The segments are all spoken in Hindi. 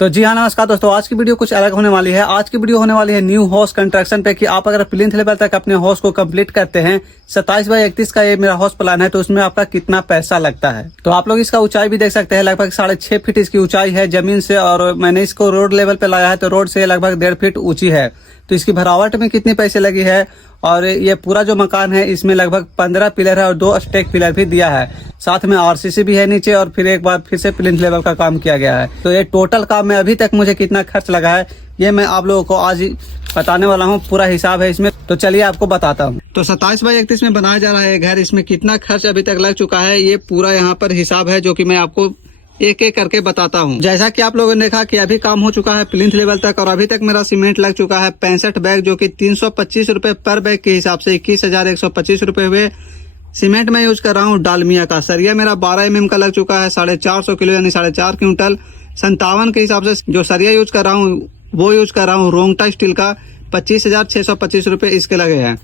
तो जी हाँ, नमस्कार दोस्तों। आज की वीडियो कुछ अलग होने वाली है। आज की वीडियो होने वाली है न्यू हाउस कंस्ट्रक्शन पे कि आप अगर प्लिंथ लेवल तक अपने हाउस को कंप्लीट करते हैं, 27x31 का ये मेरा हाउस प्लान है, तो उसमें आपका कितना पैसा लगता है। तो आप लोग इसका ऊंचाई भी देख सकते हैं, लगभग 6.5 फीट इसकी ऊंचाई है जमीन से, और मैंने इसको रोड लेवल पे लाया है तो रोड से लगभग 1.5 फीट ऊंची है। तो इसकी भरावट में कितने पैसे लगी है, और ये पूरा जो मकान है इसमें लगभग 15 पिलर है और 2 स्टेक पिलर भी दिया है, साथ में आरसीसी भी है नीचे, और फिर एक बार फिर से प्लिंथ लेवल का काम किया गया है। तो ये टोटल काम में अभी तक मुझे कितना खर्च लगा है ये मैं आप लोगों को आज बताने वाला हूँ। पूरा हिसाब है इसमें, तो चलिए आपको बताता हूँ। तो 27x31 में बनाया जा रहा है घर, इसमें कितना खर्च अभी तक लग चुका है ये पूरा यहाँ पर हिसाब है, जो कि मैं आपको एक एक करके बताता हूँ। जैसा कि आप लोगों ने देखा कि अभी काम हो चुका है प्लिंथ लेवल तक, और अभी तक मेरा सीमेंट लग चुका है 65 बैग, जो कि 325 रुपए पर बैग के हिसाब से 21,125 रुपए हुए। सीमेंट में यूज कर रहा हूँ डालमिया का। सरिया मेरा 12 mm का लग चुका है 450 किलो यानी 4.5 क्विंटल। 57 के हिसाब से जो सरिया यूज कर रहा हूँ वो यूज कर रहा हूँ रोंगटा स्टील का, 25,625 रुपए इसके लगे हैं।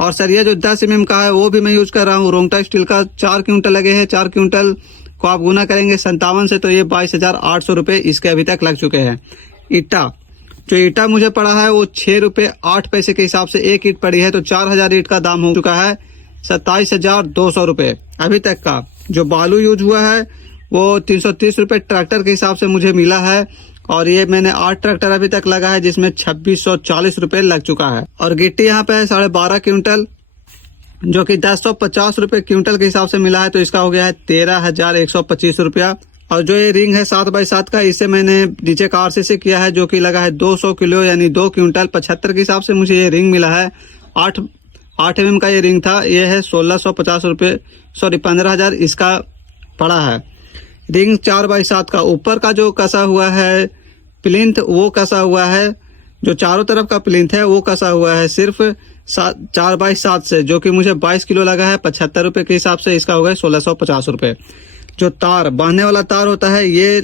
और सरिया जो 10 mm का है वो भी मैं यूज कर रहा हूँ रोंगटा स्टील का, 4 क्विंटल लगे हैं। 4 क्विंटल को आप गुना करेंगे 57 से, तो ये 22,800 रुपए इसके अभी तक लग चुके हैं। ईटा, जो ईटा मुझे पड़ा है वो 6 रुपए 8 पैसे के हिसाब से एक ईट पड़ी है, तो 4,000 ईट का दाम हो चुका है 27,200 रुपए अभी तक का। जो बालू यूज हुआ है वो 330 रुपए ट्रैक्टर के हिसाब से मुझे मिला है, और ये मैंने 8 ट्रैक्टर अभी तक लगा है जिसमें 2640 रुपए लग चुका है। और गिट्टी यहाँ पे है 12.5 क्विंटल, जो कि 1050 रुपए क्विंटल के हिसाब से मिला है, तो इसका हो गया है 13,125 रुपया। और जो ये रिंग है 7x7 का, इसे मैंने नीचे का आरसीसी किया है, जो कि लगा है 200 किलो यानी 2 क्विंटल 75 के हिसाब से मुझे ये रिंग मिला है। 8 mm का ये रिंग था, ये है 1650 रुपये, 15,000 इसका पड़ा है। रिंग 4x7 का, ऊपर का जो कसा हुआ है प्लिंथ वो कसा हुआ है, जो चारों तरफ का प्लिंथ है वो कसा हुआ है सिर्फ 4x7 से, जो कि मुझे 22 किलो लगा है 75 रुपए के हिसाब से, इसका हो गया 1650 रुपए। जो तार बांधने वाला तार होता है ये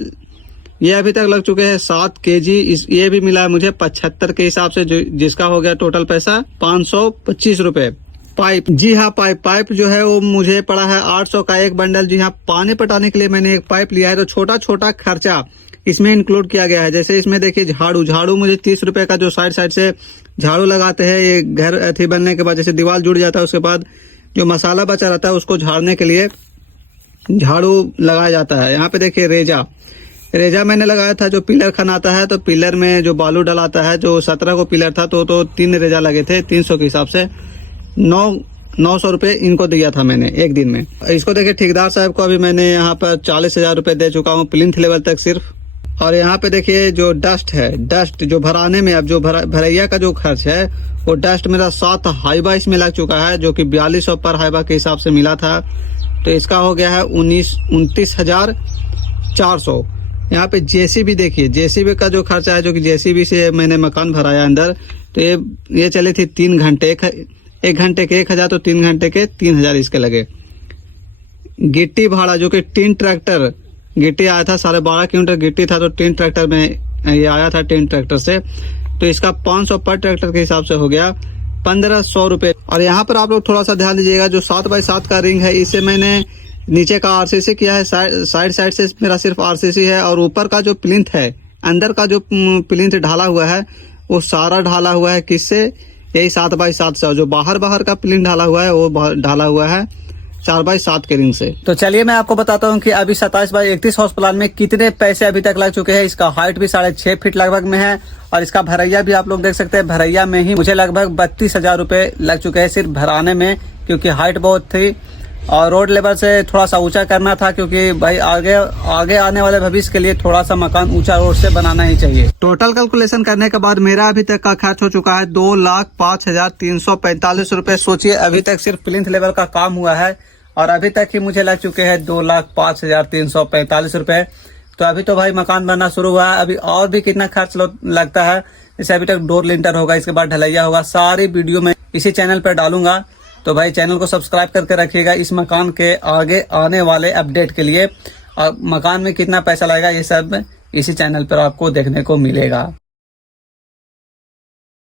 अभी तक लग चुके हैं 7 kg, ये भी मिला है मुझे 75 के हिसाब से, जिसका हो गया टोटल पैसा 525 रुपए। पाइप, जी हाँ, पाइप जो है वो मुझे पड़ा है 800 का एक बंडल। जी हाँ, पानी पटाने के लिए मैंने एक पाइप लिया है, तो छोटा छोटा खर्चा इसमें इंक्लूड किया गया है। जैसे इसमें देखिए झाड़ू मुझे 30 रुपए का, जो साइड से झाड़ू लगाते हैं ये घर अथी बनने के बाद, जैसे दीवार जुड़ जाता है उसके बाद जो मसाला बचा रहता है उसको झाड़ने के लिए झाड़ू लगाया जाता है। यहाँ पे देखिए रेजा मैंने लगाया था, जो पिलर खनाता है, तो पिलर में जो बालू डलाता है, जो 17 को पिलर था तो 3 रेजा लगे थे 300 के हिसाब से। 900 रुपए इनको दिया था मैंने एक दिन में। इसको देखिए ठेकेदार साहब को अभी मैंने यहाँ पर 40,000 रुपए दे चुका हूँ प्लिंथ लेवल तक सिर्फ। और यहाँ पे देखिए जो डस्ट है, डस्ट जो भराने में, अब जो भरैया का जो खर्च है वो डस्ट मेरा 7 हाइबा इसमें लग चुका है, जो कि 4200 पर हाइबा के हिसाब से मिला था, तो इसका हो गया है 29,400। यहाँ पे जेसीबी देखिए, जेसीबी का जो खर्चा है, जो कि जेसीबी से मैंने मकान भराया अंदर, तो ये चली थी 3 घंटे, 1 घंटे के 1,000, तो 3 घंटे के 3,000 इसके लगे। गिट्टी भाड़ा, जो कि 3 ट्रैक्टर गिट्टी आया था, 12.5 क्विंटल गिट्टी था, तो 3 ट्रैक्टर में ये आया था 3 ट्रैक्टर से, तो इसका 500 पर ट्रैक्टर के हिसाब से हो गया 1,500 रुपए। और यहाँ पर आप लोग थोड़ा सा ध्यान दीजिएगा, जो 7x7 का रिंग है इसे मैंने नीचे का आरसीसी किया है, साइड से मेरा सिर्फ आरसीसी है, और ऊपर का जो प्लिंथ है, अंदर का जो प्लिंथ ढाला हुआ है वो सारा ढाला हुआ है किससे, यही 7x7 से। और जो बाहर का प्लिंथ ढाला हुआ है वो ढाला हुआ है 4x7 के रिंग से। तो चलिए मैं आपको बताता हूँ कि अभी 27x31 हाउस प्लान में कितने पैसे अभी तक लग चुके हैं। इसका हाइट भी 6.5 फीट लगभग में है, और इसका भरैया भी आप लोग देख सकते हैं। भरैया में ही मुझे लगभग 32,000 रुपए लग चुके हैं सिर्फ भराने में, क्योंकि हाइट बहुत थी और रोड लेवल से थोड़ा सा ऊंचा करना था, क्योंकि भाई आगे आने वाले भविष्य के लिए थोड़ा सा मकान ऊंचा रोड से बनाना ही चाहिए। टोटल कैलकुलेशन करने के बाद मेरा अभी तक का खर्च हो चुका है 2,05,345 रुपए। सोचिए अभी तक सिर्फ प्लिंथ लेवल का काम हुआ है, और अभी तक ही मुझे लग चुके हैं 2,05,345 रुपए। तो अभी तो भाई मकान बनना शुरू हुआ है, अभी और भी कितना खर्च लगता है। जैसे अभी तक डोर लिंटर होगा, इसके बाद ढलैया होगा, सारी वीडियो में इसी चैनल पर डालूंगा। तो भाई चैनल को सब्सक्राइब करके रखिएगा इस मकान के आगे आने वाले अपडेट के लिए। और मकान में कितना पैसा लगेगा ये सब इसी चैनल पर आपको देखने को मिलेगा।